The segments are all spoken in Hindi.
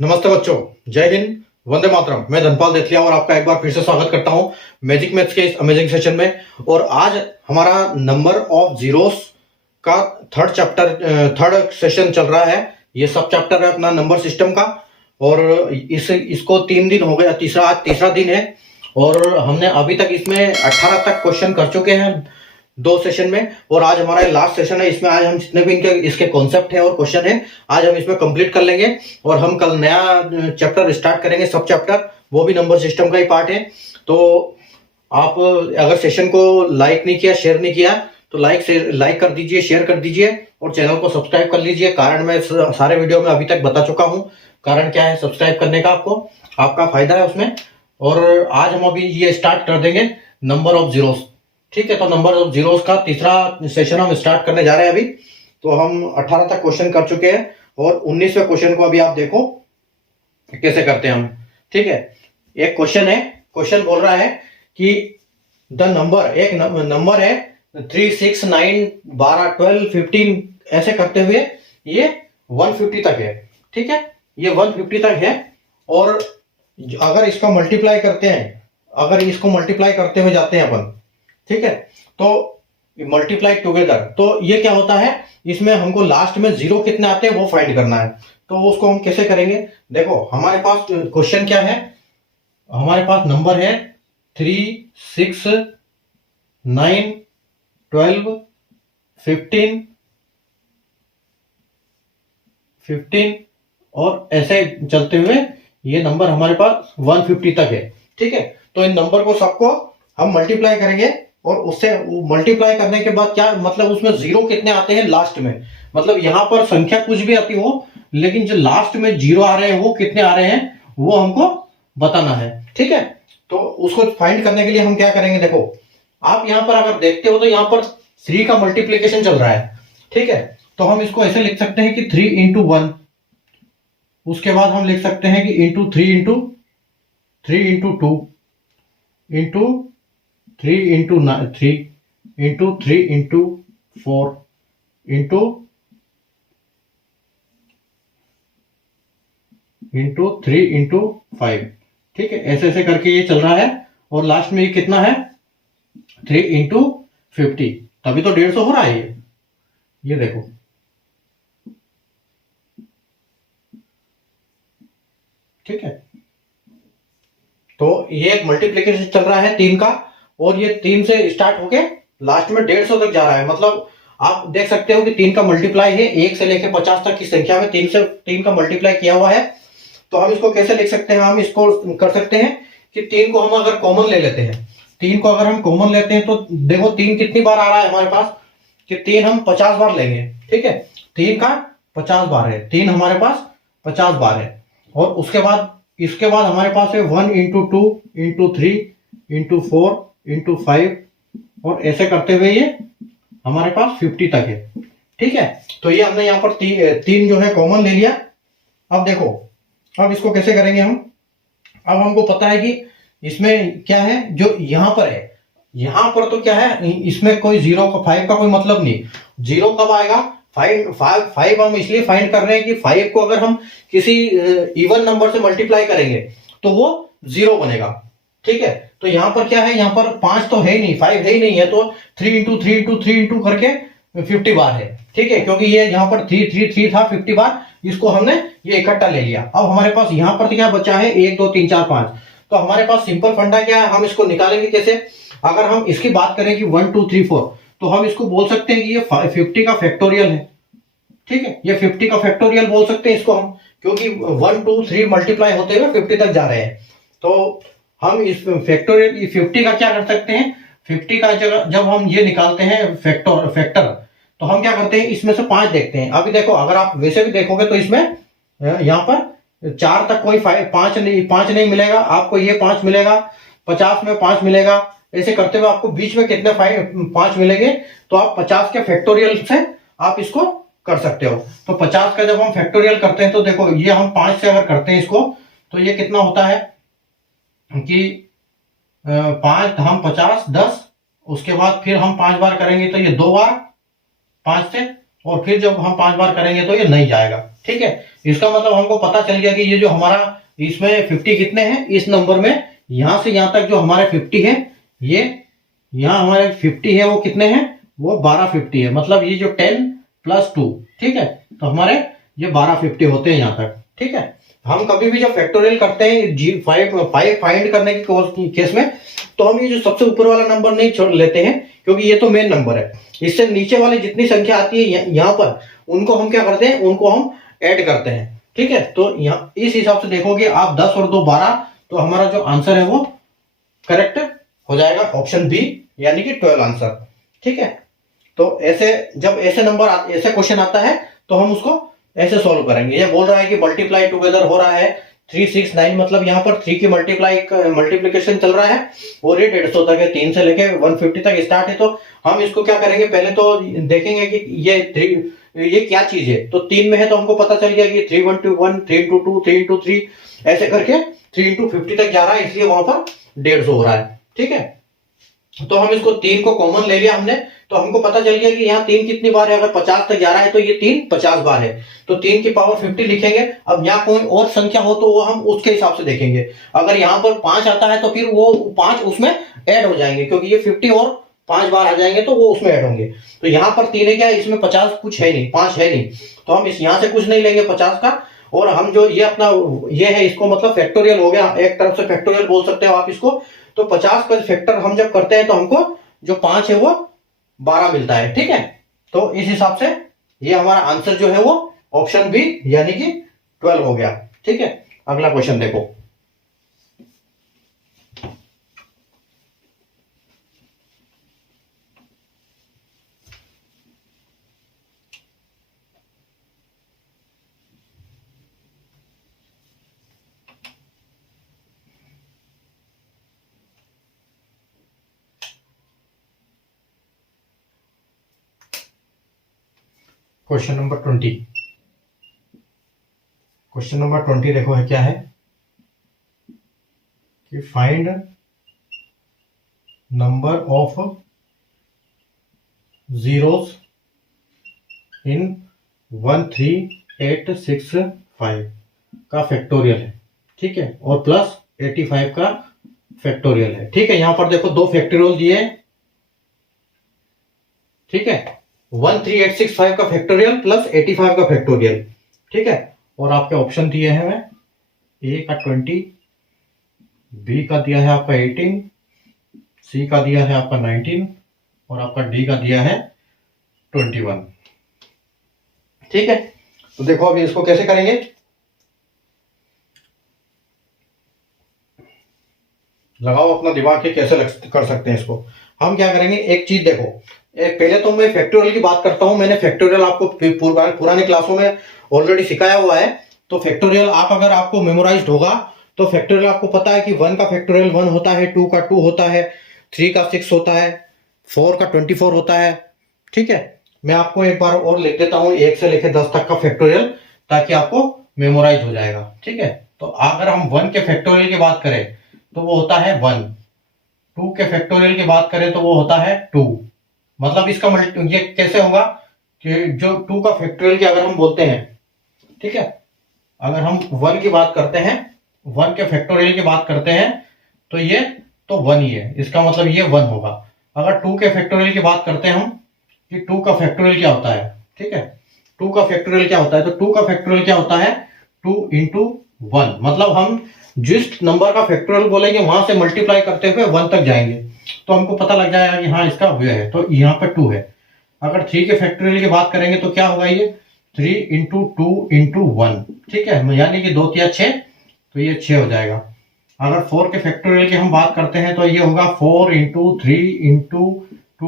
नमस्ते बच्चों, जय हिंद, वंदे मातरम। मैं धनपाल देथलिया और आपका एक बार फिर से स्वागत करता हूं मैजिक मैथ्स के इस अमेजिंग सेशन में। और आज हमारा नंबर ऑफ जीरोस का थर्ड सेशन चल रहा है। ये सब चैप्टर है अपना नंबर सिस्टम का। और इसको 3 दिन हो गया, आज तीसरा दिन है। और हमने अभी तक इसमें 18 तक क्वेश्चन कर चुके हैं 2 सेशन में। और आज हमारा लास्ट सेशन है। इसमें आज हम जितने भी इसके कॉन्सेप्ट है और क्वेश्चन है, आज हम इसमें कंप्लीट कर लेंगे। और हम कल नया चैप्टर स्टार्ट करेंगे, सब चैप्टर, वो भी नंबर सिस्टम का ही पार्ट है। तो आप अगर सेशन को लाइक नहीं किया, शेयर नहीं किया, तो लाइक कर दीजिए, शेयर कर दीजिए और चैनल को सब्सक्राइब कर लीजिए। कारण मैं सारे वीडियो में अभी तक बता चुका हूँ कारण क्या है सब्सक्राइब करने का, आपका फायदा है उसमें। और आज हम अभी ये स्टार्ट कर देंगे नंबर ऑफ जीरोस। ठीक है, तो नंबर ऑफ जीरोस का तीसरा सेशन हम स्टार्ट करने जा रहे हैं अभी। तो हम 18 तक क्वेश्चन कर चुके हैं और 19वें क्वेश्चन को अभी आप देखो कैसे करते हैं हम। ठीक है, एक क्वेश्चन है, क्वेश्चन बोल रहा है कि द नंबर, एक नंबर है 3, 6, 9, 12, 12, 15 ऐसे करते हुए ये 150 तक है। ठीक है, ये 150 तक है। और अगर इसका मल्टीप्लाई करते हैं, अगर इसको मल्टीप्लाई करते हुए जाते हैं अपन, ठीक है, तो मल्टीप्लाई टुगेदर, तो ये क्या होता है, इसमें हमको लास्ट में जीरो कितने आते हैं वो फाइंड करना है। तो उसको हम कैसे करेंगे, देखो हमारे पास क्वेश्चन क्या है, हमारे पास नंबर है 3, 6, 9, 12, 15 और ऐसे चलते हुए ये नंबर हमारे पास 150 तक है। ठीक है, तो इन नंबर को सबको हम मल्टीप्लाई करेंगे और उससे मल्टीप्लाई करने के बाद क्या मतलब उसमें जीरो कितने आते हैं लास्ट में, मतलब यहां पर संख्या कुछ भी आती हो लेकिन जो लास्ट में जीरो आ रहे हैं वो कितने आ रहे हैं वो हमको बताना है। ठीक है, तो उसको फाइंड करने के लिए हम क्या करेंगे, देखो आप यहां पर अगर देखते हो तो यहां पर 3 का मल्टीप्लीकेशन चल रहा है। ठीक है, तो हम इसको ऐसे लिख सकते हैं कि 3 इंटू 1, उसके बाद हम लिख सकते हैं कि into 3 into 2 into 3 into 3 into 3 into 4 into 3 into 5। ठीक है, ऐसे ऐसे करके ये चल रहा है और लास्ट में ये कितना है 3 इंटू 50, तभी तो 150 हो रहा है ये देखो। ठीक है, तो ये एक मल्टीप्लीकेशन चल रहा है 3 का और ये 3 से स्टार्ट होके लास्ट में 150 तक जा रहा है। मतलब आप देख सकते हो कि 3 का मल्टीप्लाई है 1 से लेके 50 तक की संख्या में 3 का मल्टीप्लाई किया हुआ है। तो हम इसको कैसे लिख सकते हैं, हम इसको कर सकते हैं कि 3 को हम अगर कॉमन ले लेते हैं, 3 को अगर हम कॉमन लेते हैं तो देखो 3 कितनी बार आ रहा है हमारे पास कि 3 हम 50 बार लेंगे। ठीक है, 3 का 50 बार है, 3 हमारे पास 50 बार है। और उसके बाद इसके बाद हमारे पास है 1 इंटू 2 इंटू 3 इंटू 4 इंटू 5 और ऐसे करते हुए ये हमारे पास 50 तक है। ठीक है, तो ये हमने यहाँ पर 3 जो है कॉमन ले लिया। अब देखो अब इसको कैसे करेंगे हम, अब हमको पता है कि इसमें क्या है जो यहाँ पर है, यहाँ पर तो क्या है इसमें कोई 0 का 5 का कोई मतलब नहीं, 0 कब आएगा, 5 हम इसलिए फाइंड कर रहे हैं कि 5 को अगर हम किसी इवन नंबर से मल्टीप्लाई करेंगे तो वो 0 बनेगा। ठीक है, तो यहाँ पर क्या है, यहाँ पर 5 तो है ही नहीं, 5 है ही नहीं है, तो 3 इंटू 3 इंटू 3 इंटू करके 50 बार है। ठीक है, क्योंकि ये यहाँ पर 3 3 3 था, 50 बार इसको हमने ये इकट्ठा ले लिया। अब हमारे पास यहाँ पर क्या बचा है 1 2 3 4 5। तो हमारे पास सिंपल फंडा क्या है, हम इसको निकालेंगे कैसे, अगर हम इसकी बात करें कि 1 2 3 4 तो हम इसको बोल सकते हैं कि ये 50 का फैक्टोरियल है। ठीक है, ये 50 का फैक्टोरियल बोल सकते हैं इसको हम, क्योंकि 1 2 3 मल्टीप्लाई होते हुए 50 तक जा रहे हैं। तो हम इस फैक्टोरियल 50 का क्या कर सकते हैं, 50 का जब हम ये निकालते हैं फैक्टर तो हम क्या करते हैं इसमें से 5 देखते हैं। अभी देखो अगर आप वैसे भी देखोगे तो इसमें यहाँ पर 4 तक कोई 5 नहीं मिलेगा आपको, ये 5 मिलेगा, 50 में 5 मिलेगा, ऐसे करते हुए आपको बीच में कितने 5 मिलेंगे। तो आप 50 के फैक्टोरियल से आप इसको कर सकते हो। तो 50 का जब हम फैक्टोरियल करते हैं तो देखो ये हम 5 से अगर करते हैं इसको तो ये कितना होता है कि 5 हम 50 10, उसके बाद फिर हम 5 बार करेंगे तो ये 2 बार 5 से और फिर जब हम 5 बार करेंगे तो ये नहीं जाएगा। ठीक है, इसका मतलब हमको पता चल गया कि ये जो हमारा इसमें 50 कितने हैं इस नंबर में, यहां से यहां तक जो हमारे 50 है, ये यहाँ हमारे 50 है वो कितने हैं, वो 1250 है। मतलब ये जो 10 + 2, ठीक है, तो हमारे ये 1250 होते हैं यहाँ तक। ठीक है, हम कभी भी जब फैक्टोरियल करते हैं फाइव फाइंड करने की केस में, तो हम ये जो सबसे ऊपर वाला नंबर नहीं छोड़ लेते हैं, क्योंकि ये तो मेन नंबर है। इससे नीचे वाले जितनी संख्या आती है यहाँ पर, उनको हम क्या करते हैं, उनको हम ऐड करते हैं। ठीक है, तो यहाँ इस हिसाब से देखोगे आप 10 और 2 12, तो हमारा जो आंसर है वो करेक्ट हो जाएगा ऑप्शन बी, यानी कि 12 आंसर। ठीक है, तो ऐसे जब ऐसे नंबर ऐसे क्वेश्चन आता है तो हम उसको ऐसे सॉल्व करेंगे। ये बोल रहा है कि मल्टीप्लाई टुगेदर हो रहा है 3 6 9, मतलब यहाँ पर 3 की मल्टीप्लीकेशन चल रहा है और ये 150 तक है, 3 से लेके 150 तक स्टार्ट है। तो हम इसको क्या करेंगे, पहले तो देखेंगे कि ये क्या चीज है। तो 3 में है तो हमको पता चल गया कि 3 1 2 1, 3 2 2, 3 2 3, ऐसे करके 3 × 50 तक जा रहा है, इसलिए वहां पर 150 हो रहा है। ठीक है, तो हम इसको 3 को कॉमन ले लिया हमने, तो हमको पता चल गया कि यहाँ 3 कितनी बार है, अगर 50 तक जा रहा है तो ये 3 50 बार है, तो 3 की पावर 50 लिखेंगे। अब यहाँ कोई और संख्या हो तो वो हम उसके हिसाब से देखेंगे। अगर यहाँ पर 5 आता है तो फिर वो 5 उसमें ऐड हो जाएंगे, क्योंकि ये 50 और 5 बार आ जाएंगे तो वो उसमें ऐड होंगे। तो यहाँ पर 3 है क्या, इसमें 50 कुछ है नहीं, 5 है नहीं, तो हम इस यहाँ से कुछ नहीं लेंगे 50 का। और हम जो ये अपना ये है, इसको मतलब फैक्टोरियल हो गया, एक तरफ से फैक्टोरियल बोल सकते हो आप इसको। तो 50 का फैक्टर हम जब करते हैं तो हमको जो 5 है वो 12 मिलता है। ठीक है, तो इस हिसाब से ये हमारा आंसर जो है वो ऑप्शन बी, यानी कि 12 हो गया। ठीक है, अगला क्वेश्चन देखो। क्वेश्चन नंबर 20, क्वेश्चन नंबर 20 देखो है क्या है कि फाइंड नंबर ऑफ जीरोस इन 13865 का फैक्टोरियल है। ठीक है, और प्लस 85 का फैक्टोरियल है। ठीक है, यहां पर देखो दो फैक्टोरियल दिए। ठीक है, 13865 का फैक्टोरियल प्लस 85 का फैक्टोरियल। ठीक है, और आपके ऑप्शन दिए हैं, मैं ए का 20, बी का दिया है आपका 18, सी का दिया है आपका 19 और आपका डी का दिया है 21। ठीक है, तो देखो अभी इसको कैसे करेंगे। लगाओ अपना दिमाग के कैसे कर सकते हैं इसको। हम क्या करेंगे, एक चीज देखो, पहले तो मैं फैक्टोरियल की बात करता हूं। मैंने फैक्टोरियल आपको पुराने क्लासों में ऑलरेडी सिखाया हुआ है। तो फैक्टोरियल आप अगर आपको मेमोराइज्ड होगा तो फैक्टोरियल आपको पता है कि 1 का फैक्टोरियल 1 होता है, 2 का 2 होता है, 3 का 6 होता है, 4 का 24 होता है। ठीक है, मैं आपको एक बार और लिख देता हूं 1 से लेकर 10 तक का फैक्टोरियल, ताकि आपको मेमोराइज हो जाएगा। ठीक है, तो अगर हम 1 के फैक्टोरियल की बात करें तो वो होता है 1, 2 के फैक्टोरियल की बात करें तो वो होता है 2। मतलब इसका ये कैसे होगा कि जो 2 का फैक्टोरियल की अगर हम बोलते हैं, ठीक है, अगर हम 1 की बात करते हैं, 1 के फैक्टोरियल की बात करते हैं, तो ये तो 1 ही है, इसका मतलब ये 1 होगा। अगर 2 के फैक्टोरियल की बात करते हैं हम कि 2 का फैक्टोरियल क्या होता है, ठीक है, 2 का फैक्टोरियल क्या होता है, तो 2 का फैक्टोरियल क्या होता है, 2 × 1। मतलब हम जिस नंबर का फैक्टोरियल बोलेंगे वहां से मल्टीप्लाई करते हुए 1 तक जाएंगे, तो हमको पता लग जाएगा कि हाँ इसका ये है, तो यहाँ पर 2 है। अगर 3 के फैक्टोरियल की बात करेंगे तो क्या होगा, ये 3 × 2 × 1। ठीक है, यानी कि 2 × 6, तो ये 6 हो जाएगा। अगर 4 के फैक्टोरियल की हम बात करते हैं तो ये होगा 4 × 3 × 2 ×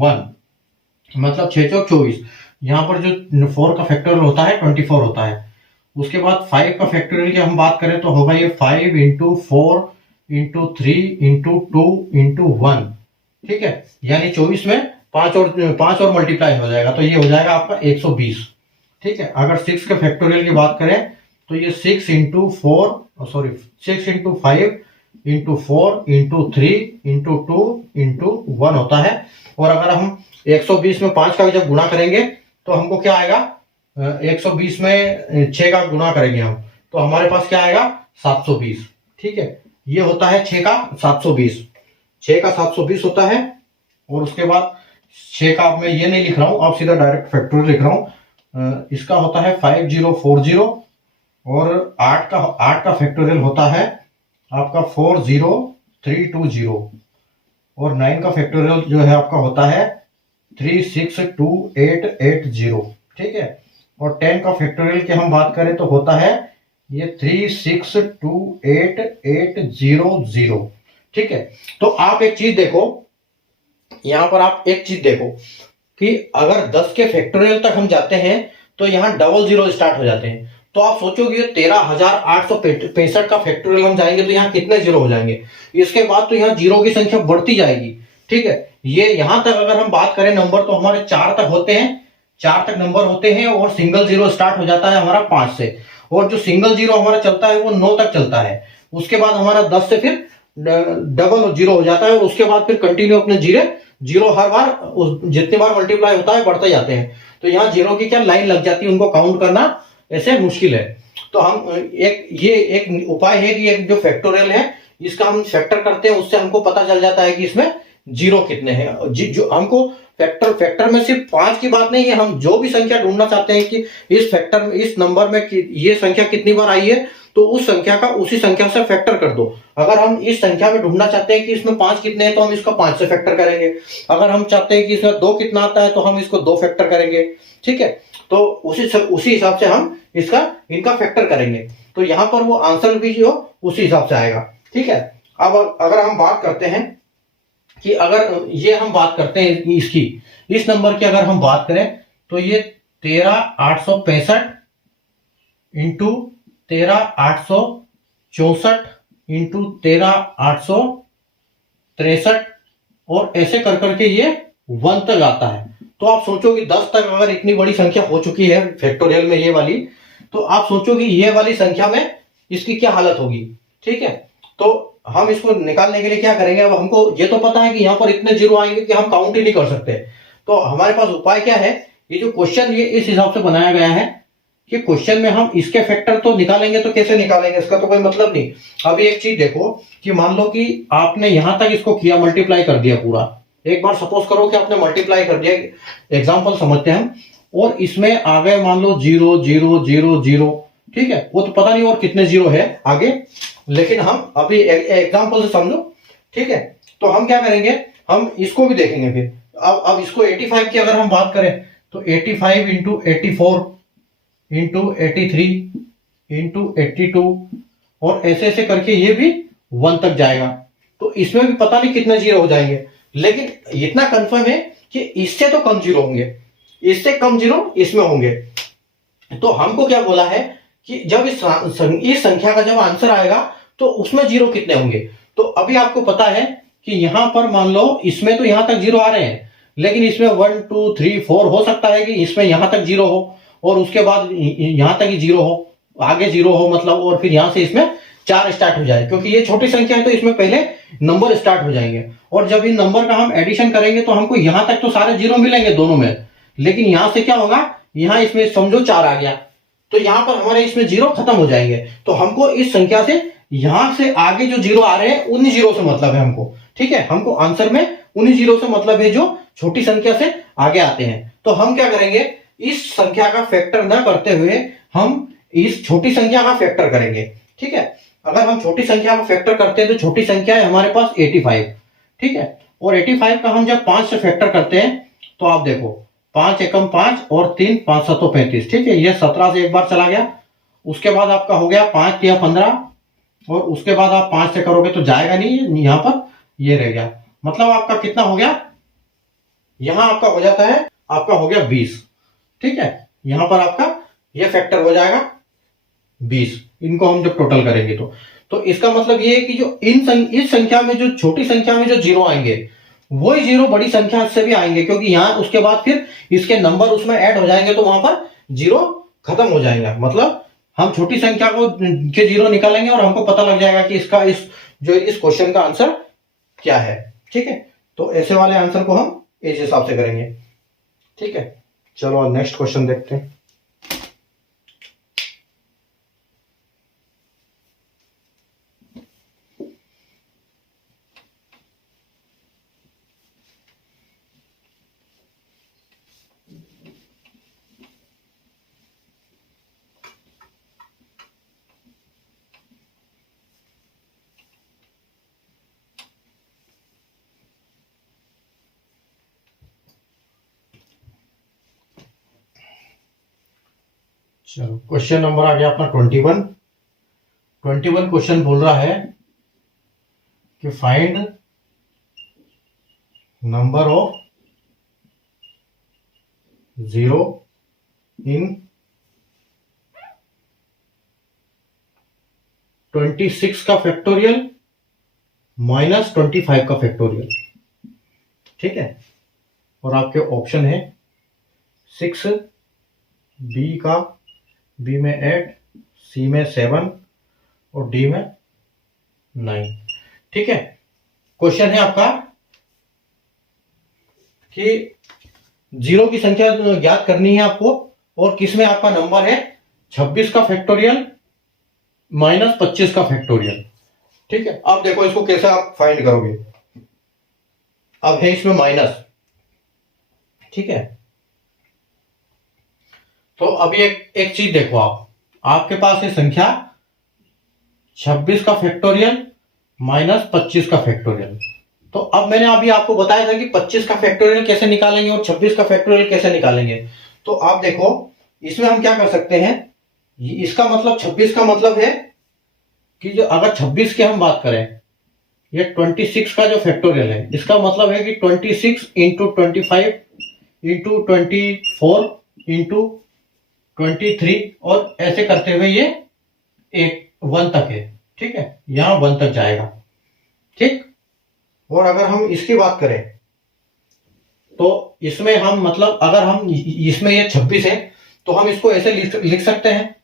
1, मतलब 6 चौक 24। यहाँ पर जो 4 का फैक्टोरियल होता है 24 होता है। उसके बाद 5 का फैक्टोरियल की हम बात करें तो होगा ये 5 × 4 × 3 × 2 × 1। ठीक है, यानी 24 में 5 और मल्टीप्लाई हो जाएगा, तो ये हो जाएगा आपका 120। ठीक है, अगर 6 के फैक्टोरियल की बात करें तो ये 6 × 4 6 × 5 4 × 3 × 2 × 1 होता है। और अगर हम 120 में 5 का जब गुणा करेंगे तो हमको क्या आएगा, 120 में 6 का गुणा करेंगे हम, तो हमारे पास क्या आएगा 720। ठीक है, ये होता है 6 का 720, 6 का 720 होता है। और उसके बाद 6 का अब मैं ये नहीं लिख रहा हूं, अब सीधा डायरेक्ट फैक्टोरियल लिख रहा हूं। इसका होता है 5040 और 8 का फैक्टोरियल होता है आपका 40320 और 9 का फैक्टोरियल जो है आपका होता है 362880। ठीक है, और 10 का फैक्टोरियल की हम बात करें तो होता है ये 362880। ठीक है, तो आप एक चीज देखो, यहां पर आप एक चीज देखो कि अगर 10 के फैक्टोरियल तक हम जाते हैं तो यहां डबल जीरो स्टार्ट हो जाते हैं। तो आप सोचोगे 13,865 का फैक्टोरियल हम जाएंगे तो यहाँ कितने जीरो हो जाएंगे, इसके बाद तो यहाँ जीरो की संख्या बढ़ती जाएगी। ठीक है, ये यहां तक अगर हम बात करें नंबर तो हमारे 4 तक होते हैं, 4 तक नंबर होते हैं और सिंगल जीरो स्टार्ट हो जाता है हमारा 5 से, और जो सिंगल जीरो हमारा चलता है वो 9 तक चलता है। उसके बाद हमारा 10 से फिर डबल जीरो हो जाता है और उसके बाद फिर कंटिन्यू अपने जीरो हर बार जितनी बार मल्टीप्लाई होता है बढ़ते जाते हैं। तो यहाँ जीरो की क्या लाइन लग जाती है, उनको काउंट करना ऐसे मुश्किल है। तो हम ये एक उपाय है कि एक जो फैक्टोरियल है इसका हम फैक्टर करते हैं, उससे हमको पता चल जाता है कि इसमें जीरो कितने हैं। जो हमको फैक्टर में सिर्फ 5 की बात नहीं है, हम जो भी संख्या ढूंढना चाहते हैं कि इस नंबर में ये संख्या कितनी बार आई है तो उस संख्या का उसी संख्या से फैक्टर कर दो। अगर हम इस संख्या में ढूंढना चाहते हैं कि इसमें 5 कितने हैं तो हम इसका 5 से फैक्टर करेंगे। अगर हम चाहते हैं कि इसमें 2 कितना आता है तो हम इसको 2 फैक्टर करेंगे। ठीक है, तो उसी हिसाब से हम इनका फैक्टर करेंगे, तो यहां पर वो आंसर भी जो उसी हिसाब से आएगा। ठीक है, अब अगर हम बात करते हैं कि अगर ये हम बात करते हैं इसकी, इस नंबर की अगर हम बात करें तो ये 13,865 इंटू 13,864 इंटू 13,863 और ऐसे कर करके ये 1 तक आता है। तो आप सोचो कि 10 तक अगर इतनी बड़ी संख्या हो चुकी है फैक्टोरियल में ये वाली, तो आप सोचो कि ये वाली संख्या में इसकी क्या हालत होगी। ठीक है, तो हम इसको निकालने के लिए क्या करेंगे, अब हमको ये तो पता है कि यहाँ पर इतने जीरो आएंगे कि हम काउंट ही नहीं कर सकते। तो हमारे पास उपाय क्या है, ये जो क्वेश्चन ये इस हिसाब से बनाया गया है कि क्वेश्चन में हम इसके फैक्टर तो निकालेंगे, तो कैसे निकालेंगे इसका तो कोई मतलब नहीं। अभी एक चीज देखो कि मान लो कि आपने यहां तक इसको किया, मल्टीप्लाई कर दिया पूरा। एक बार सपोज करो कि आपने मल्टीप्लाई कर दिया, एग्जांपल समझते हैं हम, और इसमें आ गए मान लो 0 0 0 0। ठीक है, वो तो पता नहीं और कितने जीरो है आगे, लेकिन हम अभी एग्जांपल से समझो। ठीक है, तो हम क्या करेंगे, हम इसको भी देखेंगे फिर। अब इसको 85 की अगर हम बात करें तो 85 इंटू 84 इंटू 83 इंटू 82 और ऐसे ऐसे करके ये भी 1 तक जाएगा। तो इसमें भी पता नहीं कितने जीरो हो जाएंगे, लेकिन इतना कंफर्म है कि इससे तो कम जीरो होंगे, इससे कम जीरो इसमें होंगे। तो हमको क्या बोला है कि जब इस संख्या का जब आंसर आएगा तो उसमें जीरो कितने होंगे। तो अभी आपको पता है कि यहां पर मान लो इसमें तो यहां तक जीरो आ रहे हैं, लेकिन इसमें 1 2 3 4 हो सकता है कि इसमें यहां तक जीरो हो और उसके बाद यहां तक ही जीरो हो, आगे जीरो हो मतलब, और फिर यहां से इसमें 4 स्टार्ट हो जाए, क्योंकि ये छोटी संख्या है तो इसमें पहले नंबर स्टार्ट हो जाएंगे। और जब इन नंबर का हम एडिशन करेंगे तो हमको यहां तक तो सारे जीरो मिलेंगे दोनों में, लेकिन यहां से क्या होगा, यहां इसमें समझो 4 आ गया तो यहां पर हमारे इसमें जीरो खत्म हो जाएंगे। तो हमको इस संख्या से यहां से आगे जो जीरो आ रहे हैं उन्हीं जीरो से मतलब है हमको। ठीक है, हमको आंसर में उन्हीं जीरो से मतलब है जो छोटी संख्या से आगे आते हैं। तो हम क्या करेंगे, इस संख्या का फैक्टर ना करते हुए हम इस छोटी संख्या का फैक्टर करेंगे। ठीक है, अगर हम छोटी संख्या का फैक्टर करते हैं तो छोटी संख्या है हमारे पास 85। ठीक है, और 85 का हम जब 5 से फैक्टर करते हैं तो आप देखो 5 एकम 5 और 3 5 7 35। ठीक है, ये 17 से एक बार चला गया, उसके बाद आपका हो गया 5 या 15 और उसके बाद आप 5 से करोगे तो जाएगा नहीं, यहां पर ये रह गया, मतलब आपका कितना हो गया, यहां आपका हो जाता है, आपका हो गया 20। ठीक है, यहां पर आपका ये फैक्टर हो जाएगा 20, इनको हम जब टोटल करेंगे तो इसका मतलब ये है कि जो इस संख्या में जो छोटी संख्या में जो जीरो आएंगे वही जीरो बड़ी संख्या से भी आएंगे, क्योंकि यहां उसके बाद फिर इसके नंबर उसमें ऐड हो जाएंगे तो वहां पर जीरो खत्म हो जाएगा। मतलब हम छोटी संख्या को के जीरो निकालेंगे और हमको पता लग जाएगा कि इसका इस जो इस क्वेश्चन का आंसर क्या है। ठीक है, तो ऐसे वाले आंसर को हम इस हिसाब से करेंगे। ठीक है, चलो नेक्स्ट क्वेश्चन देखते हैं। चलो क्वेश्चन नंबर आ गया अपना 21। 21 क्वेश्चन बोल रहा है कि find number of zero in 26 का फैक्टोरियल माइनस 25 का फैक्टोरियल। ठीक है, और आपके ऑप्शन है 6, बी का बी में 8, सी में 7 और डी में 9। ठीक है, क्वेश्चन है आपका कि जीरो की संख्या ज्ञात करनी है आपको, और किसमें आपका नंबर है 26 का फैक्टोरियल माइनस 25 का फैक्टोरियल। ठीक है, अब देखो इसको कैसे आप फाइंड करोगे। अब है इसमें माइनस। ठीक है, तो अभी एक चीज देखो, आपके पास है संख्या 26 का फैक्टोरियल माइनस 25 का फैक्टोरियल। तो अब मैंने अभी आपको बताया था कि 25 का फैक्टोरियल कैसे निकालेंगे और 26 का फैक्टोरियल कैसे निकालेंगे। तो आप देखो इसमें हम क्या कर सकते हैं, इसका मतलब 26 का मतलब है कि जो अगर 26 की हम बात करें, ये 26 का जो फैक्टोरियल है इसका मतलब है कि 26 इंटू 25 इंटू 24 इंटू 23 और ऐसे करते हुए ये एक 1 तक है। ठीक है, यहां 1 तक जाएगा। ठीक, और अगर हम इसकी बात करें तो इसमें हम मतलब अगर हम इसमें ये 26 है तो हम इसको ऐसे लिख सकते हैं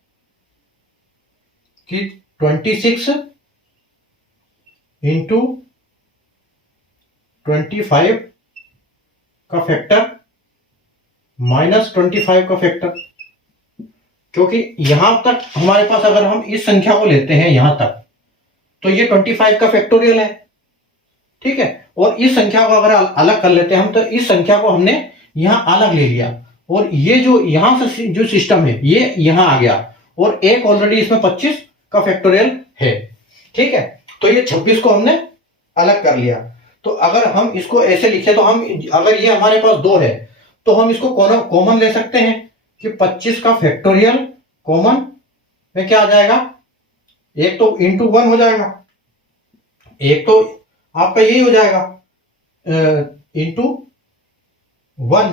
कि 26 इंटू 25 का फैक्टर माइनस 25 का फैक्टर, क्योंकि यहां तक हमारे पास अगर हम इस संख्या को लेते हैं यहां तक तो ये 25 का फैक्टोरियल है। ठीक है, और इस संख्या को अगर अलग कर लेते हैं हम तो इस संख्या को हमने यहां अलग ले लिया और ये जो यहां से जो सिस्टम है ये यहां आ गया और एक ऑलरेडी इसमें 25 का फैक्टोरियल है। ठीक है, तो ये 26 को हमने अलग कर लिया। तो अगर हम इसको ऐसे लिखे तो हम अगर ये हमारे पास 2 है तो हम इसको कॉमन ले सकते हैं कि 25 का फैक्टोरियल कॉमन में क्या आ जाएगा, एक तो इंटू 1 हो जाएगा, एक तो आपका यही हो जाएगा इंटू 1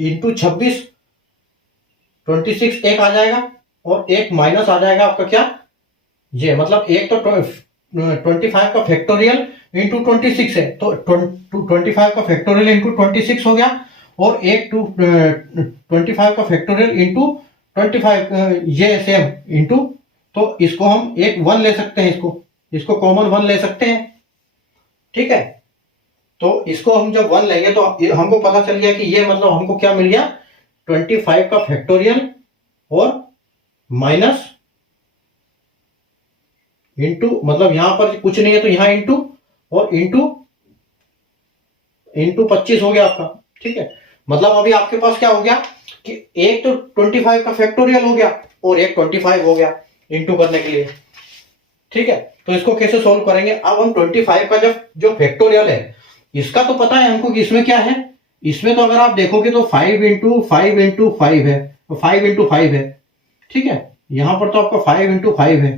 इंटू 26 26 एक आ जाएगा और एक माइनस आ जाएगा आपका क्या, ये मतलब एक तो 25 का फैक्टोरियल इंटू 26 है तो 25 का फैक्टोरियल इंटू 26 हो गया और एक 25 का फैक्टोरियल इंटू 25 ये सेम इंटू, तो इसको हम एक 1 ले सकते हैं, इसको कॉमन 1 ले सकते हैं। ठीक है, तो इसको हम जब 1 लेंगे तो हमको पता चल गया कि ये मतलब हमको क्या मिल गया 25 का फैक्टोरियल और माइनस इंटू, मतलब यहां पर कुछ नहीं है तो यहां इंटू और इंटू 25 हो गया आपका। ठीक है, मतलब अभी आपके पास क्या हो गया कि एक तो 25 का फैक्टोरियल हो गया और एक 25 हो गया इंटू करने के लिए। ठीक है, तो इसको कैसे सॉल्व करेंगे, अब हम 25 का जो फैक्टोरियल है इसका तो पता है हमको कि इसमें क्या है, इसमें तो अगर आप देखोगे तो 5 इंटू 5 इंटू 5 है, तो 5 इंटू 5 है। ठीक है, यहां पर तो आपका 5 इंटू 5 है,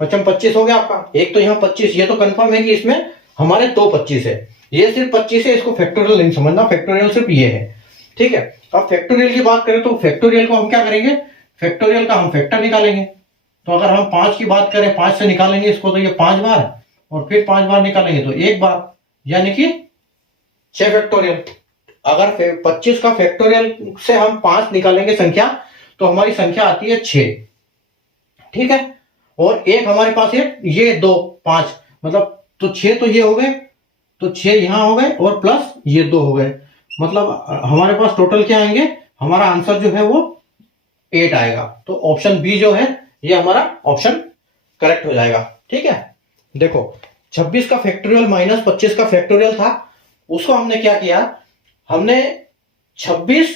25 हो गया आपका, एक तो यहाँ 25, ये तो कंफर्म है कि इसमें हमारे 2 25 है, ये सिर्फ 25 है, इसको फैक्टोरियल नहीं समझना, फैक्टोरियल सिर्फ ये है। ठीक है, अब फैक्टोरियल की बात करें तो फैक्टोरियल को हम क्या करेंगे, फैक्टोरियल का हम फैक्टर निकालेंगे। तो अगर हम 5 की बात करें, 5 से निकालेंगे इसको तो ये 5 बार और फिर 5 बार निकालेंगे तो 1 बार, यानी कि 6 फैक्टोरियल। अगर 25 का फैक्टोरियल से हम 5 निकालेंगे संख्या तो हमारी संख्या आती है 6। ठीक है, और एक हमारे पास है ये 2, 5, मतलब तो 6 तो ये हो गए, तो 6 यहाँ हो गए और प्लस ये 2 हो गए, मतलब हमारे पास टोटल क्या आएंगे, हमारा आंसर जो है वो 8 आएगा। तो ऑप्शन बी जो है ये हमारा ऑप्शन करेक्ट हो जाएगा। ठीक है, देखो 26 का फैक्टोरियल माइनस 25 का फैक्टोरियल था, उसको हमने क्या किया, हमने 26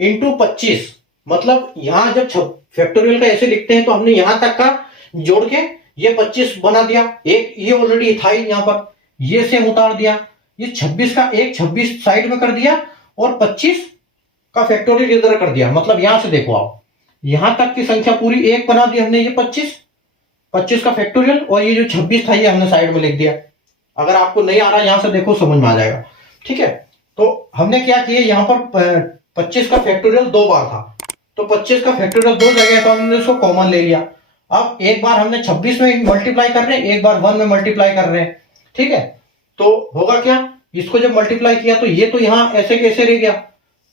इंटू 25, मतलब यहां जब फैक्टोरियल का ऐसे लिखते हैं तो हमने यहां तक का जोड़ के ये 25 बना दिया, एक ये ऑलरेडी था ही यहां पर, ये सेम उतार दिया, ये 26 का एक 26 साइड में कर दिया और 25 का फैक्टोरियल इधर कर दिया। मतलब यहां से देखो आप, यहां तक की संख्या पूरी एक बना दी हमने, ये 25 का फैक्टोरियल, और ये जो 26 था ये हमने साइड में लिख दिया। अगर आपको नहीं आ रहा यहां से देखो समझ में आ जाएगा। ठीक है, तो हमने क्या किया, यहां पर 25 का फैक्टोरियल 2 बार था, तो 25 का फैक्टोरियल 2 जगह है तो हमने इसको कॉमन ले लिया। अब एक बार हमने 26 में मल्टीप्लाई कर रहे हैं, एक बार 1 में मल्टीप्लाई कर रहे हैं। ठीक है, तो होगा क्या, इसको जब मल्टीप्लाई किया तो ये तो यहां ऐसे कैसे रह गया,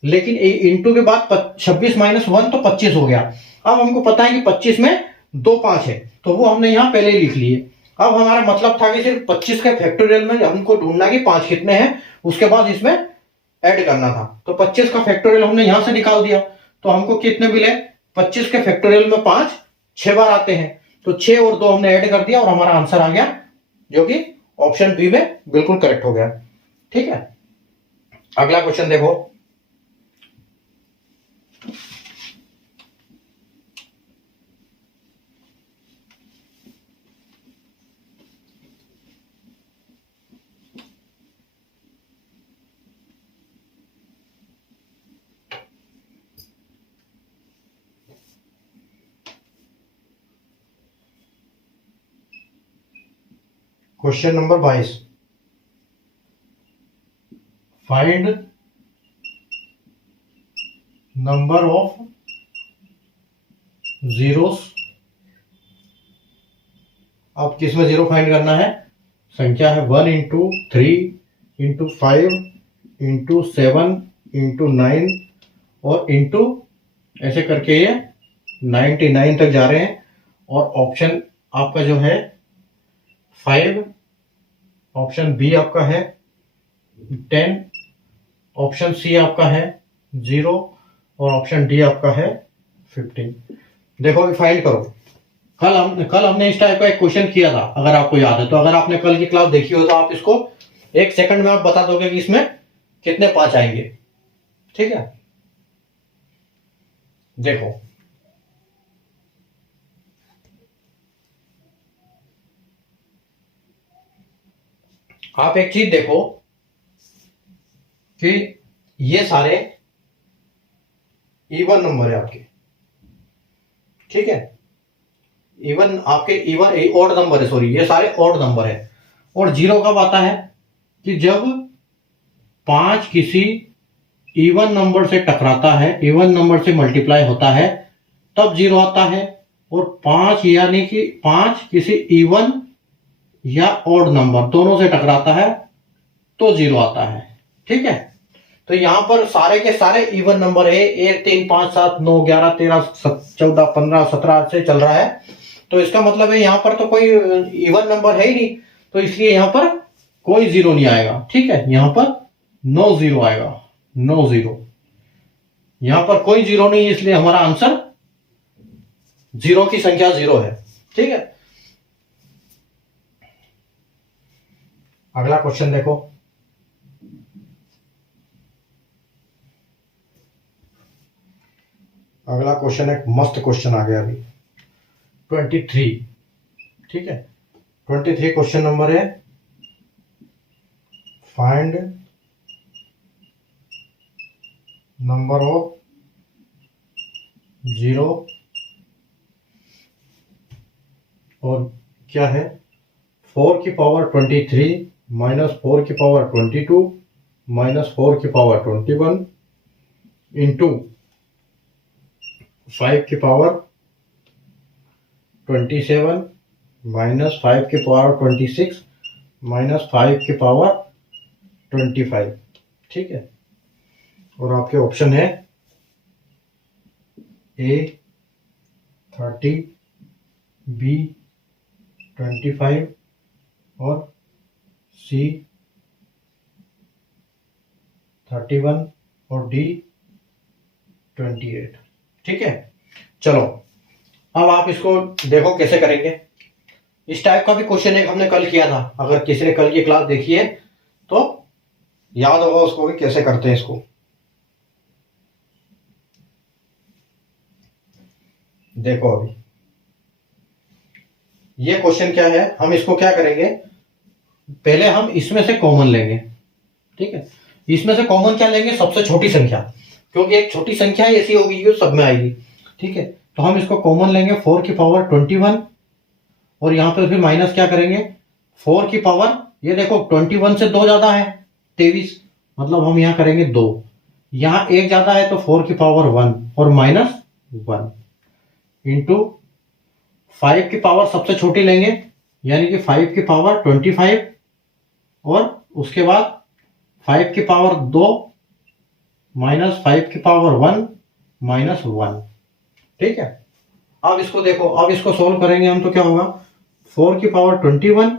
लेकिन इंटू के बाद 26 माइनस 1 तो 25 हो गया। अब हमको पता है कि 25 में 2 5 है, तो वो हमने यहां पहले ही लिख लिए। अब हमारा मतलब था कि सिर्फ 25 के फैक्टोरियल में हमको ढूंढना कि 5 कितने हैं, उसके बाद इसमें ऐड करना था। तो 25 का फैक्टोरियल हमने यहां से निकाल दिया, तो हमको कितने मिले, 25 के फैक्टोरियल में 5 6 बार आते हैं, तो 6 और 2 हमने ऐड कर दिया और हमारा आंसर आ गया, जो कि ऑप्शन बी में बिल्कुल करेक्ट हो गया। ठीक है, अगला क्वेश्चन देखो, question number 22, find number of zeros. अब किसमें जीरो फाइंड करना है, संख्या है 1 इंटू 3 इंटू 5 इंटू 7 इंटू 9 और इंटू ऐसे करके ये 99 तक जा रहे हैं, और ऑप्शन आपका जो है 5, ऑप्शन बी आपका है 10, ऑप्शन सी आपका है 0 और ऑप्शन डी आपका है 15। देखो अभी फाइंड करो। कल हमने इस टाइप का एक क्वेश्चन किया था, अगर आपको याद है तो, अगर आपने कल की क्लास देखी हो तो आप इसको 1 सेकंड में आप बता दोगे कि इसमें कितने 5 आएंगे। ठीक है, देखो आप एक चीज देखो कि ये सारे इवन नंबर है आपके। ठीक है, इवन आपके इवन ऑड नंबर है, सॉरी ये सारे ऑड नंबर है। और जीरो कब आता है, कि जब 5 किसी इवन नंबर से टकराता है, इवन नंबर से मल्टीप्लाई होता है, तब जीरो आता है। और 5 यानी कि 5 किसी इवन या ऑड नंबर दोनों से टकराता है तो जीरो आता है। ठीक है, तो यहां पर सारे के सारे इवन नंबर है, 1 3 5 7 9 11 13 14 15 17 से चल रहा है, तो इसका मतलब है यहां पर तो कोई इवन नंबर है ही नहीं, तो इसलिए यहां पर कोई जीरो नहीं आएगा। ठीक है, यहां पर नो जीरो आएगा, नो जीरो, यहां पर कोई जीरो नहीं, इसलिए हमारा आंसर जीरो की संख्या 0 है। ठीक है, अगला क्वेश्चन देखो, अगला क्वेश्चन एक मस्त क्वेश्चन आ गया अभी 23। ठीक है, 23 क्वेश्चन नंबर है, फाइंड नंबर ऑफ जीरो, और क्या है, 4 की पावर 23 माइनस 4 की पावर 22 माइनस 4 की पावर 21 इंटू 5 की पावर 27 माइनस 5 की पावर 26 माइनस 5 की पावर 25। ठीक है, और आपके ऑप्शन है ए 30, बी 25 और C 31 और D 28। ठीक है, चलो अब आप इसको देखो कैसे करेंगे। इस टाइप का भी क्वेश्चन एक हमने कल किया था, अगर किसी ने कल की क्लास देखी है तो याद होगा उसको भी कैसे करते हैं इसको। देखो अभी ये क्वेश्चन क्या है, हम इसको क्या करेंगे, पहले हम इसमें से कॉमन लेंगे। ठीक है, इसमें से कॉमन क्या लेंगे, सबसे छोटी संख्या, क्योंकि एक छोटी संख्या ऐसी होगी जो सब में आएगी। ठीक है, तो हम इसको कॉमन लेंगे 4 की पावर 21, और यहां पर फिर माइनस क्या करेंगे 4 की पावर, ये देखो 21 से 2 ज्यादा है 23, मतलब हम यहां करेंगे 2, यहां 1 ज्यादा है तो 4 की पावर 1 और माइनस 1 इंटू 5 की पावर सबसे छोटी लेंगे, यानी कि 5 की पावर 25, और उसके बाद 5 की पावर 2 माइनस 5 की पावर 1 माइनस 1। ठीक है, अब इसको देखो, अब इसको सोल्व करेंगे हम तो क्या होगा 4 की पावर 21,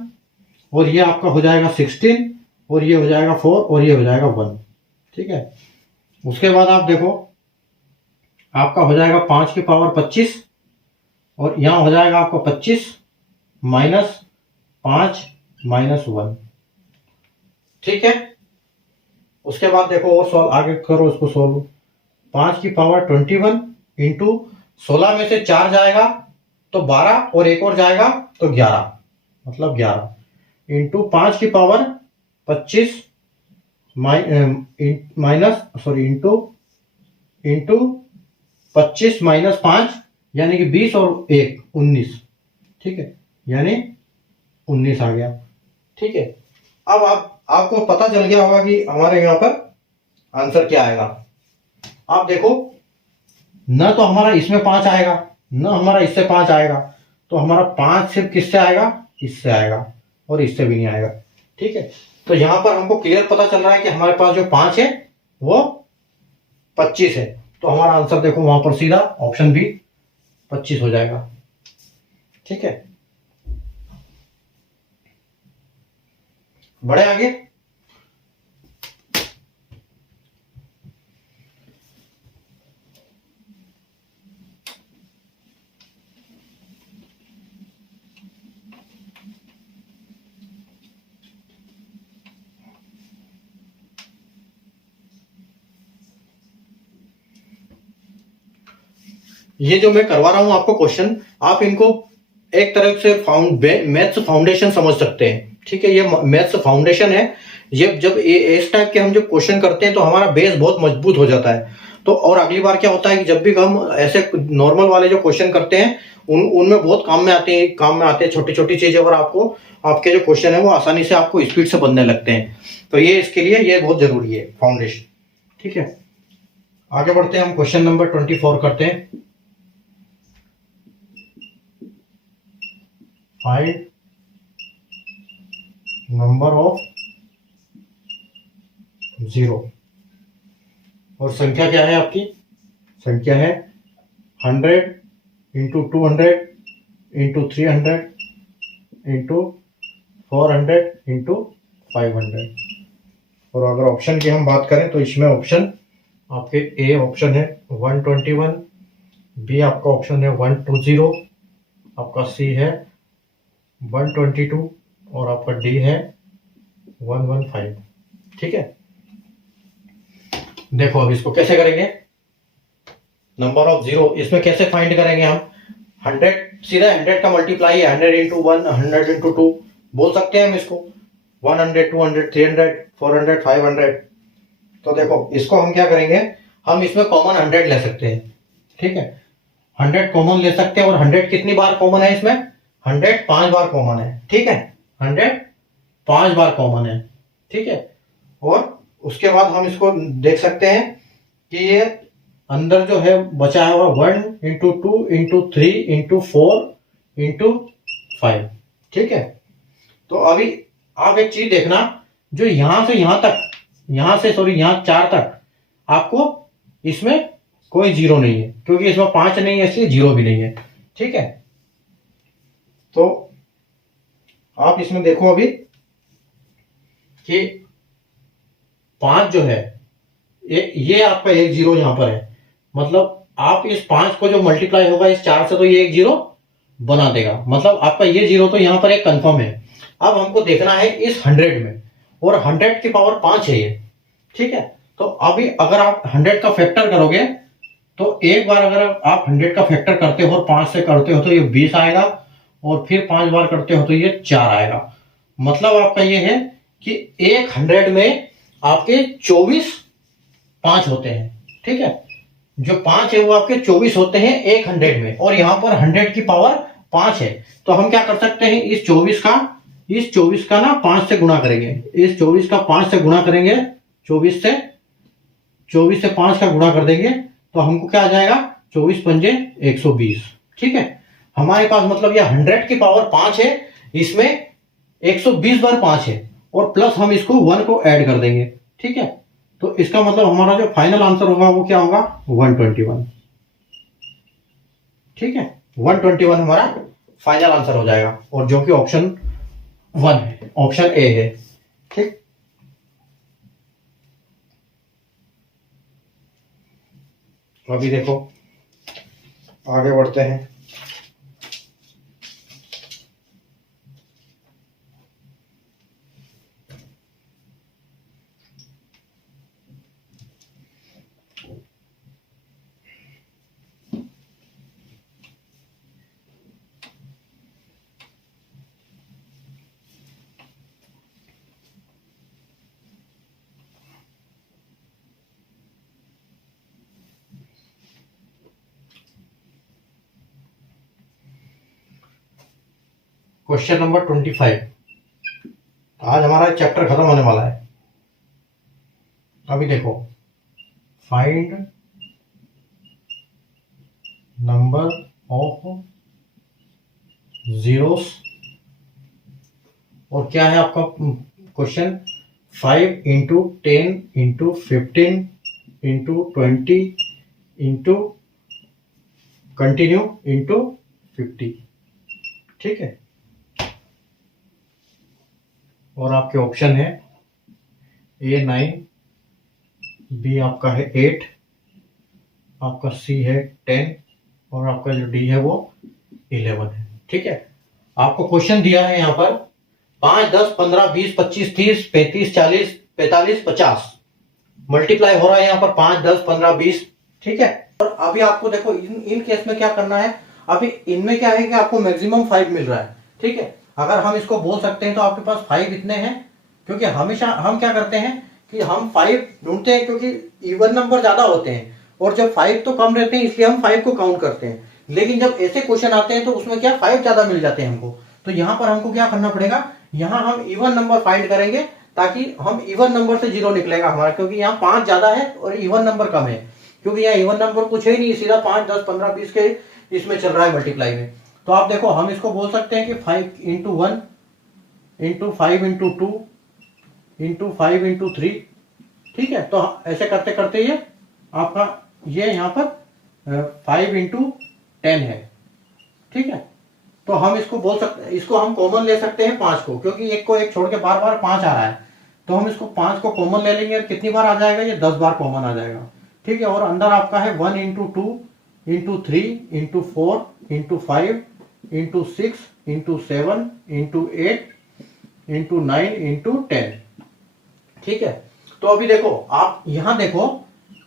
और ये आपका हो जाएगा 16, और ये हो जाएगा 4, और ये हो जाएगा 1। ठीक है, उसके बाद आप देखो आपका हो जाएगा 5 की पावर 25, और यहां हो जाएगा आपका 25 माइनस 5 माइनस 1। ठीक है, उसके बाद देखो और सॉल्व आगे करो इसको सोल्व। 5 की पावर 21 इंटू 16 में से 4 जाएगा तो 12, और एक और जाएगा तो 11, मतलब 11 इंटू 5 की power 25 minus sorry into 25 minus 5, यानी कि 20 और 1 19। ठीक है, यानी 19 आ गया। ठीक है, अब आपको पता चल गया होगा कि हमारे यहां पर आंसर क्या आएगा। आप देखो न तो हमारा इसमें 5 आएगा, न हमारा इससे 5 आएगा, तो हमारा 5 सिर्फ किससे आएगा, इससे आएगा, और इससे भी नहीं आएगा। ठीक है, तो यहां पर हमको क्लियर पता चल रहा है कि हमारे पास जो 5 है वो 25 है, तो हमारा आंसर देखो वहां पर सीधा ऑप्शन बी 25 हो जाएगा। ठीक है, बढ़े आगे। ये जो मैं करवा रहा हूं आपको क्वेश्चन, आप इनको एक तरह से मैथ्स फाउंडेशन समझ सकते हैं। ठीक है, ये मैथ्स फाउंडेशन है। ये जब इस टाइप के हम जब क्वेश्चन करते हैं तो हमारा बेस बहुत मजबूत हो जाता है। तो और अगली बार क्या होता है कि जब भी हम ऐसे नॉर्मल वाले जो क्वेश्चन करते हैं उनमें बहुत काम में आते हैं छोटी छोटी चीजें, और आपको आपके जो क्वेश्चन है वो आसानी से आपको स्पीड से बनने लगते हैं। तो ये इसके लिए ये बहुत जरूरी है फाउंडेशन। ठीक है, आगे बढ़ते हैं, हम क्वेश्चन नंबर 24 करते हैं। फाइंड नंबर ऑफ जीरो, और संख्या क्या है आपकी, संख्या है 100 इंटू 200 इंटू 300 इंटू 400 इंटू 500। और अगर ऑप्शन की हम बात करें तो इसमें ऑप्शन आपके ए ऑप्शन है 121, बी आपका ऑप्शन है 120, आपका सी है 122, और आपका डी है 115। ठीक है, देखो अब इसको कैसे करेंगे, नंबर ऑफ जीरो इसमें कैसे फाइंड करेंगे हम। 100 सीधा 100 का मल्टीप्लाई है, 100 इंटू 1 100 इंटू 2 बोल सकते हैं हम इसको, 100 200 300 400 500। तो देखो इसको हम क्या करेंगे, हम इसमें कॉमन 100 ले सकते हैं। ठीक है, 100 कॉमन ले सकते हैं, और 100 कितनी बार कॉमन है इसमें, 100 5 बार कॉमन है। ठीक है, 100 5 बार कॉमन है। ठीक है, और उसके बाद हम इसको देख सकते हैं कि ये अंदर जो है बचा हुआ 1 इंटू 2 इंटू 3 इंटू 4 इंटू 5। ठीक है, तो अभी आप एक चीज देखना, जो यहां से यहां तक, यहां से सॉरी यहां 4 तक आपको इसमें कोई जीरो नहीं है, क्योंकि इसमें 5 नहीं है इसलिए जीरो भी नहीं है। ठीक है, तो आप इसमें देखो अभी कि 5 जो है ये आपका एक जीरो यहां पर है, मतलब आप इस 5 को जो मल्टीप्लाई होगा इस 4 से तो ये एक जीरो बना देगा, मतलब आपका ये जीरो तो यहां पर एक कंफर्म है। अब हमको देखना है इस 100 में, और 100 की पावर 5 है ये, ठीक है। तो अभी अगर आप 100 का फैक्टर करोगे तो एक बार अगर आप 100 का फैक्टर करते हो और 5 से करते हो तो ये 20 आएगा, और फिर 5 बार करते हो तो ये 4 आएगा। मतलब आपका ये है कि एक 100 में आपके 24 5 होते हैं, ठीक है। जो 5 है वो आपके 24 होते हैं एक 100 में, और यहां पर 100 की पावर 5 है। तो हम क्या कर सकते हैं, इस 24 का ना 5 से गुणा करेंगे, इस 24 का 5 से गुणा करेंगे, 24 से 5 का गुणा कर देंगे तो हमको क्या आ जाएगा, 24 पंजे 120, ठीक है। हमारे पास मतलब यह 100 की पावर 5 है, इसमें 120 बार 5 है, और प्लस हम इसको 1 को ऐड कर देंगे, ठीक है। तो इसका मतलब हमारा जो फाइनल आंसर होगा वो क्या होगा, 121, ठीक है। 121 हमारा फाइनल आंसर हो जाएगा, और जो कि ऑप्शन 1 है, ऑप्शन ए है, ठीक। अभी देखो आगे बढ़ते हैं। क्वेश्चन नंबर 25, आज हमारा चैप्टर खत्म होने वाला है। अभी देखो, फाइंड नंबर ऑफ जीरोस, और क्या है आपका question, 5 into 10 into 15 into 20 into continue into 50, ठीक है। और आपके ऑप्शन है ए 9, बी आपका है 8, आपका सी है 10, और आपका जो डी है वो 11 है, ठीक है। आपको क्वेश्चन दिया है यहाँ पर 5, 10, 15, 20, 25, 30, 35, 40, 45, 50 मल्टीप्लाई हो रहा है यहाँ पर 5, 10, 15, 20, ठीक है। और अभी आपको देखो इन केस में क्या करना है, अभी इनमें क्या है कि आपको मैक्सिमम 5 मिल रहा है, ठीक है। अगर हम इसको बोल सकते हैं तो आपके पास 5 इतने हैं, क्योंकि हमेशा हम क्या करते हैं कि हम 5 ढूंढते हैं, क्योंकि इवन नंबर ज्यादा होते हैं, और जब 5 तो कम रहते हैं इसलिए हम 5 को काउंट करते हैं। लेकिन जब ऐसे क्वेश्चन आते हैं तो उसमें क्या 5 ज्यादा मिल जाते हैं हमको, तो यहाँ पर हमको क्या करना पड़ेगा, यहाँ हम इवन नंबर फाइंड करेंगे, ताकि हम इवन नंबर से जीरो निकलेगा हमारा, क्योंकि यहाँ 5 ज्यादा है और इवन नंबर कम है, क्योंकि यहाँ इवन नंबर कुछ है ही नहीं, सीधा 5, 10, 15, 20 के इसमें चल रहा है मल्टीप्लाई में। तो आप देखो हम इसको बोल सकते हैं कि 5 into 1 into 5 into 2 into 5 into 3, ठीक है। तो ऐसे करते करते ये आपका ये यहाँ पर 5 इंटू 10 है, ठीक है। तो हम इसको बोल सकते हैं, इसको हम कॉमन ले सकते हैं 5 को, क्योंकि एक को एक छोड़ के बार बार 5 आ रहा है, तो हम इसको 5 को कॉमन ले लेंगे, और कितनी बार आ जाएगा, ये 10 बार कॉमन आ जाएगा, ठीक है। और अंदर आपका है 1 into 2 into 3 into 4 into 5 into 6 into 7 into 8 into 9 into 10, ठीक है। तो अभी देखो आप यहां देखो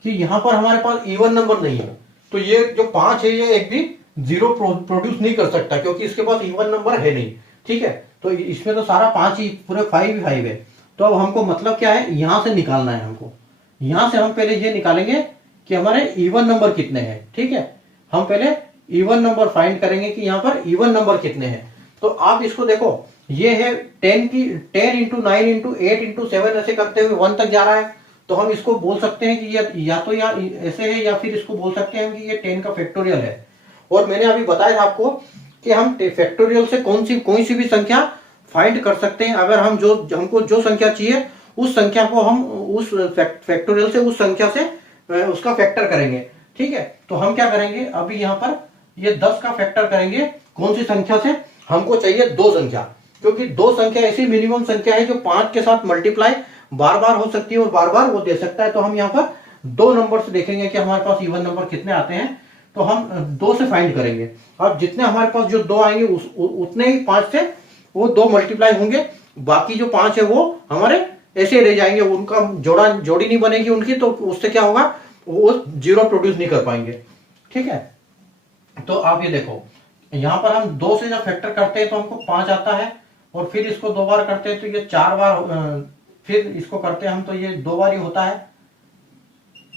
कि यहां पर हमारे पास इवन नंबर नहीं है, तो ये जो 5 है ये एक भी जीरो प्रोड्यूस नहीं कर सकता, क्योंकि इसके पास इवन नंबर है नहीं, ठीक है। तो इसमें तो सारा 5 ही, पूरे 5 ही 5 है। तो अब हमको मतलब क्या है, यहां से निकालना है हमको, यहां से हम पहले ये निकालेंगे कि हमारे इवन नंबर कितने हैं, ठीक है। हम पहले इवन नंबर फाइंड करेंगे कि यहाँ पर इवन नंबर कितने हैं। तो आप इसको देखो, ये है 10 इंटू 9 इंटू 8 इंटू 7 ऐसे करते हुए 1 तक जा रहा है। तो हम इसको बोल सकते हैं कि या तो या ऐसे है, या फिर इसको बोल सकते हैं कि ये 10 का फैक्टोरियल है। और मैंने अभी बताया था आपको कि हम फैक्टोरियल से कोई सी भी संख्या फाइंड कर सकते हैं। अगर हम हमको जो संख्या चाहिए उस संख्या को हम उस फैक्टोरियल से उस संख्या से उसका फैक्टर करेंगे, ठीक है। तो हम क्या करेंगे, अभी यहाँ पर ये 10 का फैक्टर करेंगे, कौन सी संख्या से, हमको चाहिए 2 संख्या, क्योंकि दो संख्या ऐसी मिनिमम संख्या है जो 5 के साथ मल्टीप्लाई बार बार हो सकती है और बार बार वो दे सकता है। तो हम यहाँ पर दो नंबर से देखेंगे कि हमारे पास इवन नंबर कितने आते हैं, तो हम दो से फाइंड करेंगे। अब जितने हमारे पास जो दो आएंगे उतने ही 5 से वो दो मल्टीप्लाई होंगे, बाकी जो 5 है वो हमारे ऐसे रह जाएंगे, उनका जोड़ी नहीं बनेगी उनकी, तो उससे क्या होगा, वो जीरो प्रोड्यूस नहीं कर पाएंगे। ठीक है, तो आप ये देखो यहां पर हम दो से जब फैक्टर करते हैं तो हमको 5 आता है, और फिर इसको दो बार करते हैं तो ये 4 बार, फिर इसको करते हैं हम तो ये 2 बार ही होता है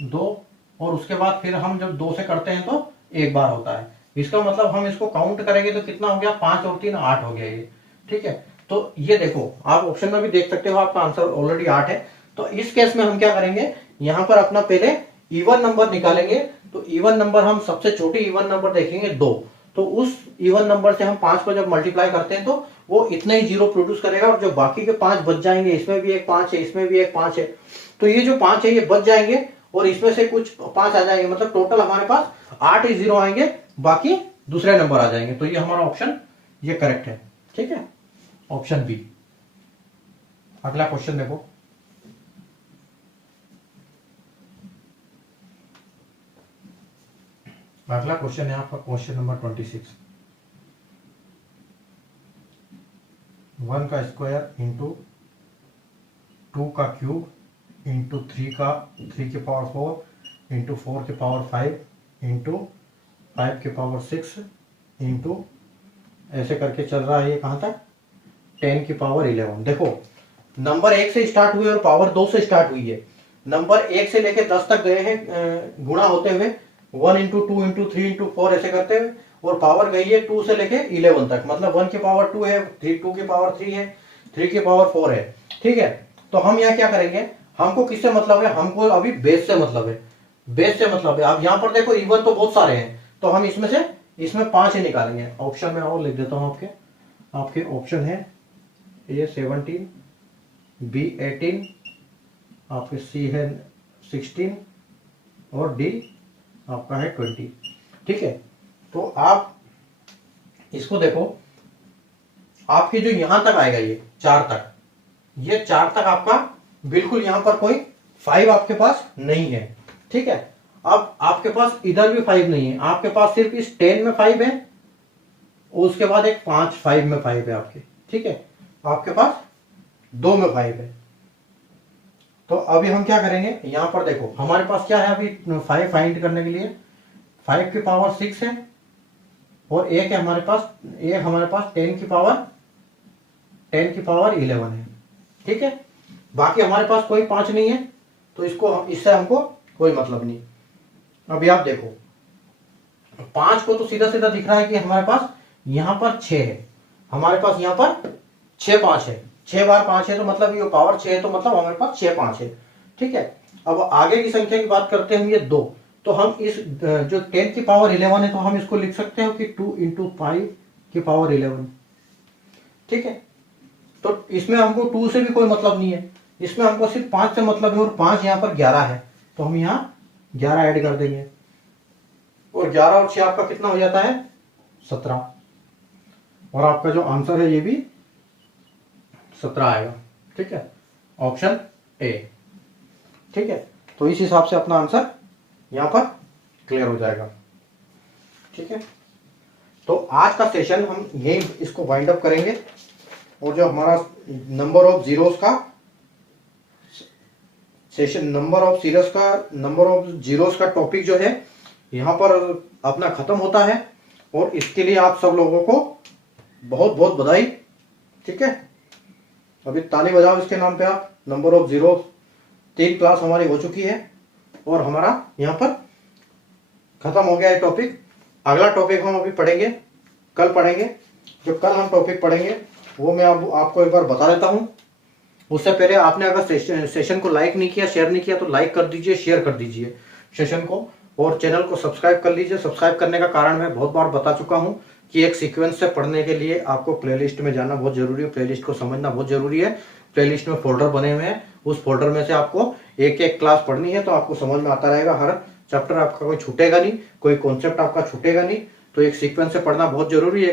2, और उसके बाद फिर हम जब 2 से करते हैं तो 1 बार होता है। इसका मतलब हम इसको काउंट करेंगे तो कितना हो गया, 5 और 3 8 हो गया ये। ठीक है, तो ये देखो आप ऑप्शन में भी देख सकते हो, आपका आंसर ऑलरेडी 8 है। तो इस केस में हम क्या करेंगे, यहां पर अपना पहले इवन नंबर निकालेंगे। तो इवन नंबर हम सबसे छोटी इवन नंबर देखेंगे 2, तो उस इवन नंबर से हम 5 को जब मल्टीप्लाई करते हैं तो वो इतना ही जीरो प्रोड्यूस करेगा, और जो बाकी के 5 बच जाएंगे, इसमें भी एक 5 है, इसमें भी एक 5 है, तो ये जो 5 है ये बच जाएंगे और इसमें से कुछ 5 आ जाएंगे, मतलब टोटल हमारे पास 8 ही जीरो आएंगे, बाकी दूसरे नंबर आ जाएंगे। तो ये हमारा ऑप्शन ये करेक्ट है। ठीक है, ऑप्शन बी। अगला क्वेश्चन देखो, अगला क्वेश्चन है आपका क्वेश्चन नंबर 26। 1 का स्क्वायर इंटू 2 का क्यूब इंटू 3 के पावर 4 इंटू 4 के पावर 5 इंटू 5 के पावर 6 इंटू ऐसे करके चल रहा है ये कहाँ तक, 10 की पावर 11। देखो नंबर 1 से स्टार्ट हुए और पावर 2 से स्टार्ट हुई है। नंबर 1 से लेके 10 तक गए हैं गुणा होते हुए, 1 इंटू 2 इंटू 3 इंटू 4 ऐसे करते हुए, और पावर गई है 2 से लेके 11 तक, मतलब 1 की पावर 2 है, 2 की पावर 3 है, 3 की पावर 4 है। ठीक है, तो हम यहाँ क्या करेंगे, हमको किससे मतलब है, हमको अभी बेस से मतलब है, बेस से मतलब है। अब यहाँ पर देखो इवन तो बहुत सारे हैं, तो हम इसमें 5 ही निकालेंगे। ऑप्शन में और लिख देता हूँ, आपके ऑप्शन है ए 17, बी 18, आपके सी है 16 और डी आपका है 20। ठीक है, तो आप इसको देखो, आपके जो यहां तक आएगा ये 4 तक, ये 4 तक आपका बिल्कुल यहां पर कोई 5 आपके पास नहीं है। ठीक है, अब आपके पास इधर भी 5 नहीं है, आपके पास सिर्फ इस 10 में 5 है, और उसके बाद एक 5 में 5 है आपके। ठीक है, आपके पास 2 में 5 है। तो अभी हम क्या करेंगे, यहां पर देखो हमारे पास क्या है, अभी 5 फाइंड करने के लिए 5 की पावर 6 है, और एक है हमारे पास 10 की पावर 11 है। ठीक है, बाकी हमारे पास कोई 5 नहीं है, तो इससे हमको कोई मतलब नहीं। अभी आप देखो 5 को तो सीधा सीधा दिख रहा है कि हमारे पास यहां पर 6 है, हमारे पास यहां पर 6 5 है, 6 बार 5 है, तो मतलब ये पावर 6 है, तो मतलब हमारे पास 6 5 है। ठीक है, अब आगे की संख्या की बात करते हैं, ये 2, तो हम इस जो 10 की पावर 11 है, तो हम इसको लिख सकते हो कि 2 इंटू 5 की पावर 11। ठीक है, तो इसमें हमको 2 से भी कोई मतलब नहीं है, इसमें हमको सिर्फ 5 से मतलब है, और 5 यहाँ पर 11 है, तो हम यहाँ 11 ऐड कर देंगे, और 11 और 6 आपका कितना हो जाता है 17, और आपका जो आंसर है ये भी 17 आएगा। ठीक है, ऑप्शन ए। ठीक है, तो इस हिसाब से अपना आंसर यहां पर क्लियर हो जाएगा। ठीक है, तो आज का सेशन हम यही इसको वाइंड अप करेंगे, और जो हमारा नंबर ऑफ जीरोस का सेशन, नंबर ऑफ जीरोस का टॉपिक जो है यहां पर अपना खत्म होता है, और इसके लिए आप सब लोगों को बहुत बहुत बधाई। ठीक है, अभी ताली बजाओ इसके नाम पे आप। नंबर ऑफ जीरो 3 क्लास हमारी हो चुकी है, और हमारा यहाँ पर खत्म हो गया है टॉपिक। अगला टॉपिक हम अभी पढ़ेंगे, कल पढ़ेंगे। जो कल हम टॉपिक पढ़ेंगे वो मैं आपको एक बार बता देता हूँ। उससे पहले आपने अगर सेशन को लाइक नहीं किया, शेयर नहीं किया, तो लाइक कर दीजिए, शेयर कर दीजिए सेशन को, और चैनल को सब्सक्राइब कर लीजिए। सब्सक्राइब करने का कारण मैं बहुत बार बता चुका हूँ कि एक सीक्वेंस से पढ़ने के लिए आपको प्लेलिस्ट में जाना बहुत जरूरी है, प्लेलिस्ट को समझना बहुत जरूरी है। प्लेलिस्ट में फोल्डर बने हुए हैं, उस फोल्डर में से आपको एक एक क्लास पढ़नी है, तो आपको समझ में आता रहेगा। हर चैप्टर आपका कोई छूटेगा नहीं, कोई कॉन्सेप्ट आपका छूटेगा नहीं। तो एक सीक्वेंस से पढ़ना बहुत जरूरी है।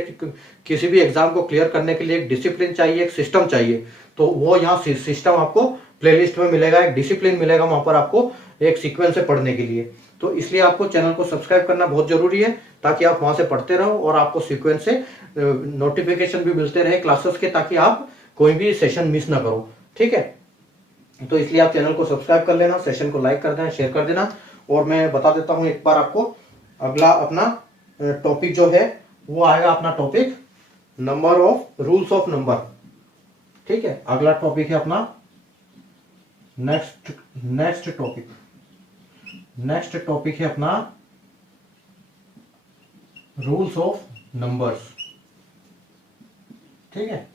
किसी भी एग्जाम को क्लियर करने के लिए एक डिसिप्लिन चाहिए, एक सिस्टम चाहिए। तो वो यहाँ सिस्टम आपको प्लेलिस्ट में मिलेगा, एक डिसिप्लिन मिलेगा वहां पर आपको एक सीक्वेंस से पढ़ने के लिए। तो इसलिए आपको चैनल को सब्सक्राइब करना बहुत जरूरी है, ताकि आप वहां से पढ़ते रहो और आपको सीक्वेंस से नोटिफिकेशन भी मिलते रहे क्लासेस के, ताकि आप कोई भी सेशन मिस ना करो। ठीक है, तो इसलिए आप चैनल को सब्सक्राइब कर लेना, सेशन को लाइक कर देना, शेयर कर देना। और मैं बता देता हूं एक बार आपको, अगला अपना टॉपिक जो है वो आएगा अपना topic number of rules of number. ठीक है, अगला टॉपिक है अपना नेक्स्ट टॉपिक है अपना रूल्स ऑफ नंबर्स। ठीक है,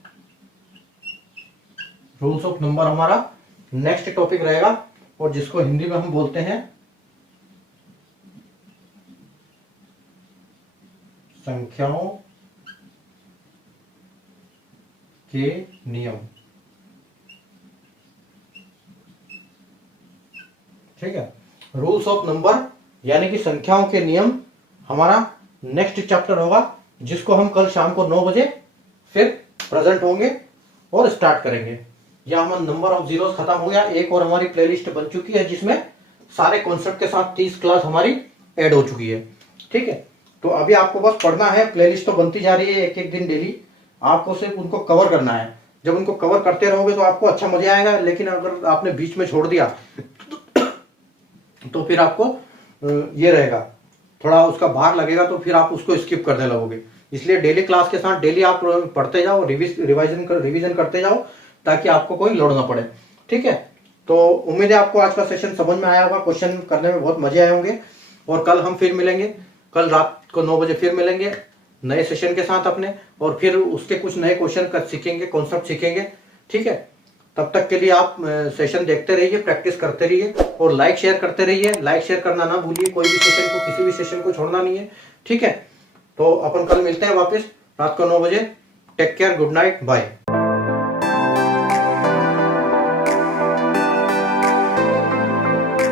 रूल्स ऑफ नंबर हमारा नेक्स्ट टॉपिक रहेगा, और जिसको हिंदी में हम बोलते हैं संख्याओं के नियम। ठीक है, रूल्स ऑफ नंबर यानी कि संख्याओं के नियम हमारा नेक्स्ट चैप्टर होगा, जिसको हम कल शाम को 9 बजे फिर प्रेजेंट होंगे और स्टार्ट करेंगे। या हमारा नंबर ऑफ जीरोस खत्म हो गया, एक और हमारी प्लेलिस्ट बन चुकी है जिसमें सारे कॉन्सेप्ट के साथ 30 क्लास हमारी ऐड हो चुकी है। ठीक है, तो अभी आपको बस पढ़ना है, प्लेलिस्ट तो बनती जा रही है एक एक दिन डेली, आपको सिर्फ उनको कवर करना है। जब उनको कवर करते रहोगे तो आपको अच्छा मजा आएगा, लेकिन अगर आपने बीच में छोड़ दिया तो फिर आपको ये रहेगा, थोड़ा उसका भार लगेगा, तो फिर आप उसको स्किप करने लगोगे। इसलिए डेली क्लास के साथ डेली आप पढ़ते जाओ, रिवीजन करते जाओ, ताकि आपको कोई लोड ना पड़े। ठीक है, तो उम्मीद है आपको आज का सेशन समझ में आया होगा, क्वेश्चन करने में बहुत मजे आए होंगे। और कल हम फिर मिलेंगे, कल रात को 9 बजे फिर मिलेंगे नए सेशन के साथ अपने, और फिर उसके कुछ नए क्वेश्चन सीखेंगे, कॉन्सेप्ट सीखेंगे। ठीक है, तब तक के लिए आप सेशन देखते रहिए, प्रैक्टिस करते रहिए, और लाइक शेयर करते रहिए। लाइक शेयर करना ना भूलिए, कोई भी सेशन को, किसी भी सेशन को छोड़ना नहीं है। ठीक है, तो अपन कल मिलते हैं वापस रात को 9 बजे। Take care, good night, bye.